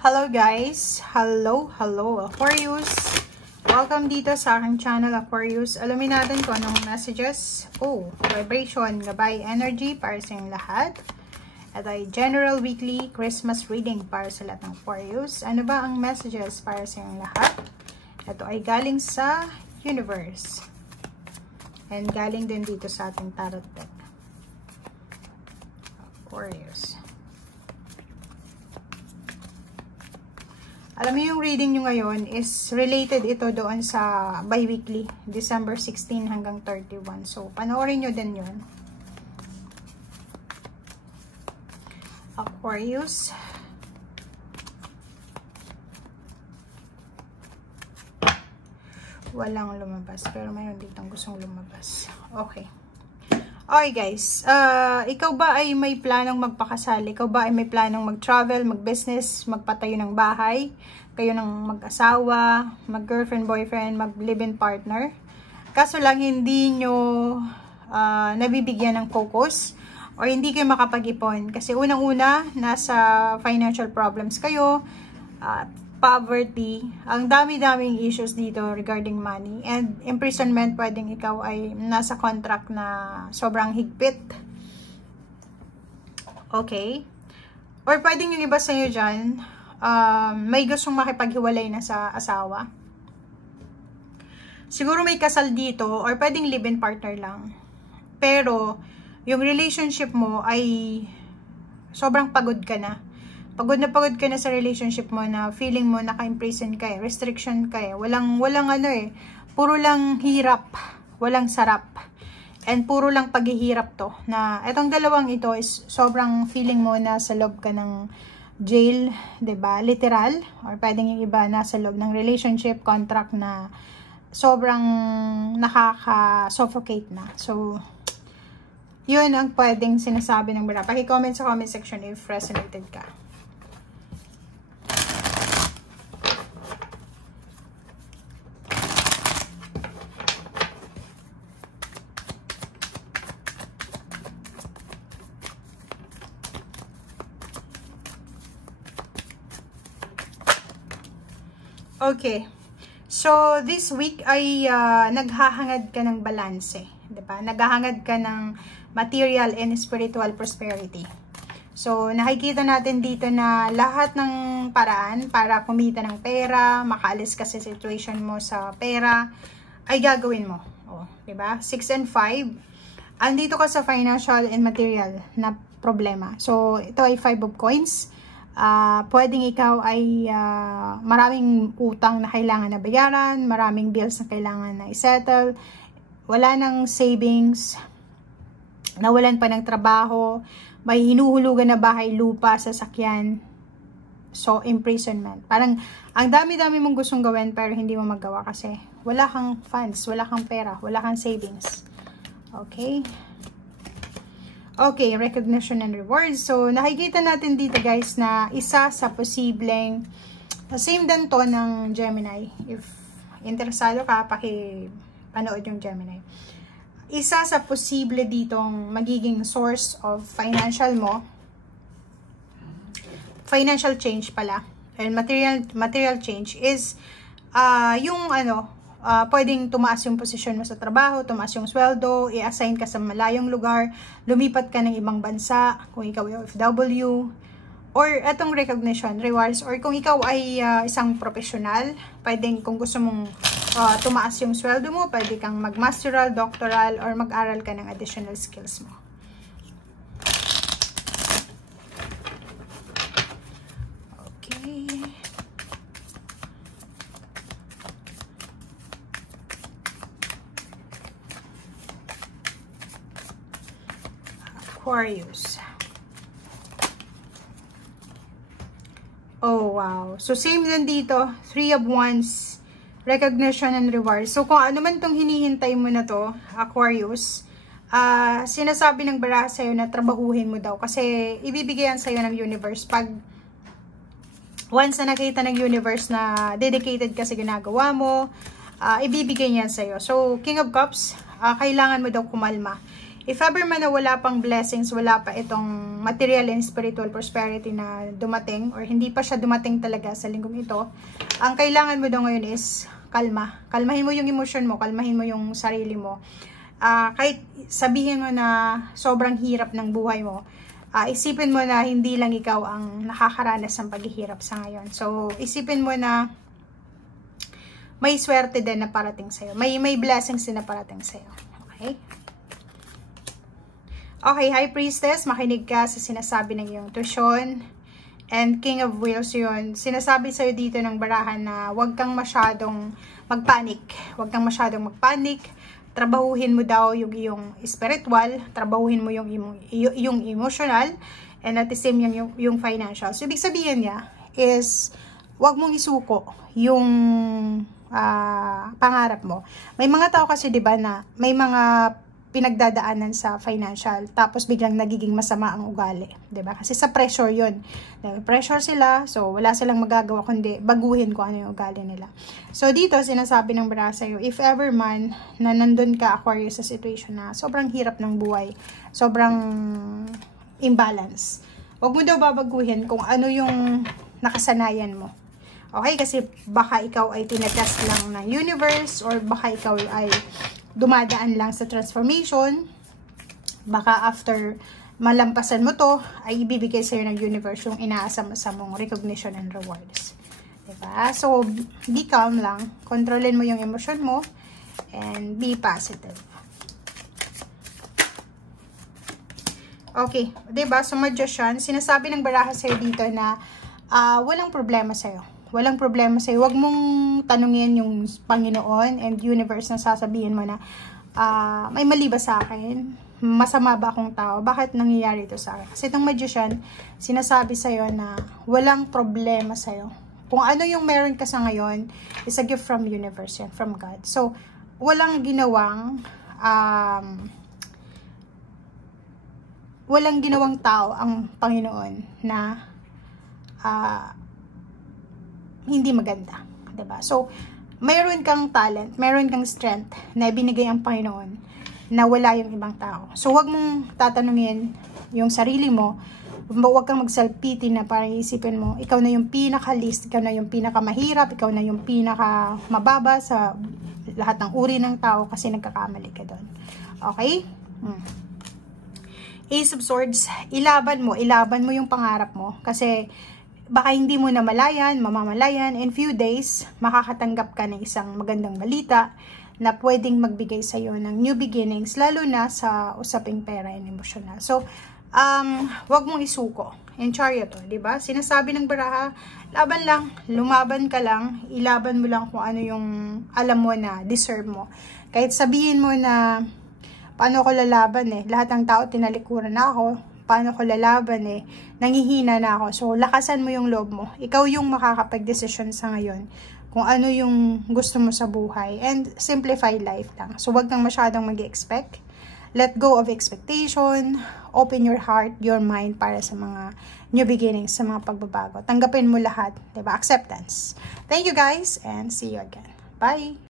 Hello guys! Hello Aquarius! Welcome dito sa aking channel Aquarius. Alamin natin kung anong messages. Vibration, gabay, energy para sa inyong lahat. Ito ay general weekly Christmas reading para sa lahat ng Aquarius. Ano ba ang messages para sa inyong lahat? Ito ay galing sa universe. And galing din dito sa ating tarot deck. Aquarius. Alam mo yung reading nyo ngayon is related ito doon sa bi-weekly, December 16 hanggang 31. So, panoorin nyo din yun. Aquarius. Walang lumabas, pero mayroon ditong gustong lumabas. Okay. Okay guys, ikaw ba ay may planong magpakasal? Ikaw ba ay may planong mag-travel, mag-business, magpatayo ng bahay? Kayo ng mag-asawa, mag-girlfriend, boyfriend, mag-live-in partner? Kaso lang hindi nyo nabibigyan ng focus or hindi kayo makapag-ipon. Kasi unang-una, nasa financial problems kayo, poverty, ang dami-daming issues dito regarding money, and imprisonment, pwedeng ikaw ay nasa contract na sobrang higpit. Okay? Or pwedeng yung iba sa inyo dyan, may gustong makipaghiwalay na sa asawa. Siguro may kasal dito, or pwedeng live-in partner lang. Pero, yung relationship mo ay sobrang pagod ka na. Pagod ka na sa relationship mo na feeling mo naka-imprison ka restriction ka Walang ano puro lang hirap, walang sarap. And puro lang paghihirap to. Na etong dalawang ito is sobrang feeling mo na sa loob ka ng jail, 'di ba? Literal, or pwedeng yung iba nasa loob ng relationship contract na sobrang nakaka-suffocate na. So, yun ang pwedeng sinasabi ng bara. Paki-comment sa comment section if resonated ka. Okay. So, this week ay naghahangad ka ng balanse. Diba? Naghahangad ka ng material and spiritual prosperity. So, nakikita natin dito na lahat ng paraan para kumita ng pera, makaalis ka sa situation mo sa pera, ay gagawin mo. Diba? 6 and 5. Andito ka sa financial and material na problema. So, ito ay 5 of coins. Pwedeng ikaw ay maraming utang na kailangan na bayaran, maraming bills na kailangan na isettle, wala ng savings, nawalan pa ng trabaho, may hinuhulugan na bahay, lupa, sasakyan. So, imprisonment. Parang, ang dami-dami mong gustong gawin pero hindi mo magawa kasi wala kang funds, wala kang pera, wala kang savings. Okay? Okay, recognition and rewards. So, nakikita natin dito guys na isa sa posibleng, same din to ng Gemini. If interesado ka, panood yung Gemini. Isa sa posible ditong magiging source of financial mo, financial change pala, and material change is, yung pwedeng tumaas yung posisyon mo sa trabaho, tumaas yung sweldo, i-assign ka sa malayong lugar, lumipat ka ng ibang bansa, kung ikaw ay OFW, or etong recognition, rewards, or kung ikaw ay isang professional, pwedeng kung gusto mong tumaas yung sweldo mo, pwede kang mag-masteral, doctoral, or mag-aral ka ng additional skills mo. Aquarius. Oh, wow. So, same din dito. 3 of Wands, recognition and reward. So, kung ano man itong hinihintay mo na to, Aquarius, sinasabi ng bara sa'yo na trabahuhin mo daw. Kasi, ibibigay yan sa'yo ng universe. Pag once na nakita ng universe na dedicated ka sa ginagawa mo, ibibigay yan sa'yo. So, King of Cups, kailangan mo daw kumalma. if ever man na wala pang blessings, wala pa itong material and spiritual prosperity na dumating, or hindi pa siya dumating talaga sa linggong ito, ang kailangan mo daw ngayon is kalma. Kalmahin mo yung emotion mo, kalmahin mo yung sarili mo. Kahit sabihin mo na sobrang hirap ng buhay mo, isipin mo na hindi lang ikaw ang nakakaranas ng paghihirap sa ngayon. So, isipin mo na may swerte din na parating sa'yo. May blessings din na parating sa'yo. Okay? Okay, High Priestess, makinig ka sa sinasabi ng iyong tuition. And King of Wheels yun. Sinasabi sa'yo dito ng barahan na huwag kang masyadong magpanik. Huwag kang masyadong magpanik. Trabahuhin mo daw yung iyong spiritual, trabahuhin mo yung emotional, and at the same yung financial. So, ibig sabihin niya is, wag mong isuko yung pangarap mo. May mga tao kasi, di ba, na may mga pinagdadaanan sa financial, tapos biglang nagiging masama ang ugali, 'di ba? Kasi sa pressure 'yun. Pressure sila, so wala silang magagawa kundi baguhin kung ano yung ugali nila. So dito sinasabi ng bara sa'yo, if ever man na nandun ka, Aquarius, sa situation na sobrang hirap ng buhay, sobrang imbalance, huwag mo daw babaguhin kung ano yung nakasanayan mo. Okay? Kasi baka ikaw ay tinatest lang ng universe, or baka ikaw ay dumadaan lang sa transformation. Baka after malampasan mo to, ay ibibigay sa'yo ng universe yung inaasam-asam mong recognition and rewards. Diba? So, be calm lang. Kontrolin mo yung emosyon mo, and be positive. Okay. Diba? So, Magician, sinasabi ng baraha sa'yo dito na walang problema sa'yo. Walang problema sa'yo. Huwag mong tanungin yung Panginoon and universe na sasabihin mo na, may mali ba sa akin? Masama ba akong tao? Bakit nangyayari ito sa akin? Kasi itong Magician, sinasabi sa'yo na walang problema sa'yo. Kung ano yung meron ka sa ngayon, is a gift from universe yan, from God. So, walang ginawang tao ang Panginoon na hindi maganda, 'di ba? So, mayroon kang talent, mayroon kang strength na ibinigay ang Panginoon na wala yung ibang tao. So, huwag mong tatanungin yung sarili mo, huwag kang mag-self-pity na parang isipin mo, ikaw na yung pinaka-least, ikaw na yung pinaka-mahirap, ikaw na yung pinaka-mababa sa lahat ng uri ng tao kasi nagkakamali ka doon. Okay? Ace of Swords, ilaban mo yung pangarap mo kasi baka hindi mo na mamamalayan, in few days, makakatanggap ka ng isang magandang balita na pwedeng magbigay sa'yo ng new beginnings, lalo na sa usaping pera and emotional. So, wag mong isuko. In Chariot, diba? Sinasabi ng baraha, laban lang, lumaban ka lang, ilaban mo lang kung ano yung alam mo na deserve mo. Kahit sabihin mo na, paano ko lalaban lahat ng tao tinalikuran na ako, paano ko lalaban nangihina na ako. So, lakasan mo yung loob mo. Ikaw yung makakapag-desisyon sa ngayon kung ano yung gusto mo sa buhay. And simplify life lang. So, wag kang masyadong mag-expect. Let go of expectation. Open your heart, your mind para sa mga new beginnings, sa mga pagbabago. Tanggapin mo lahat. Diba? Acceptance. Thank you guys and see you again. Bye!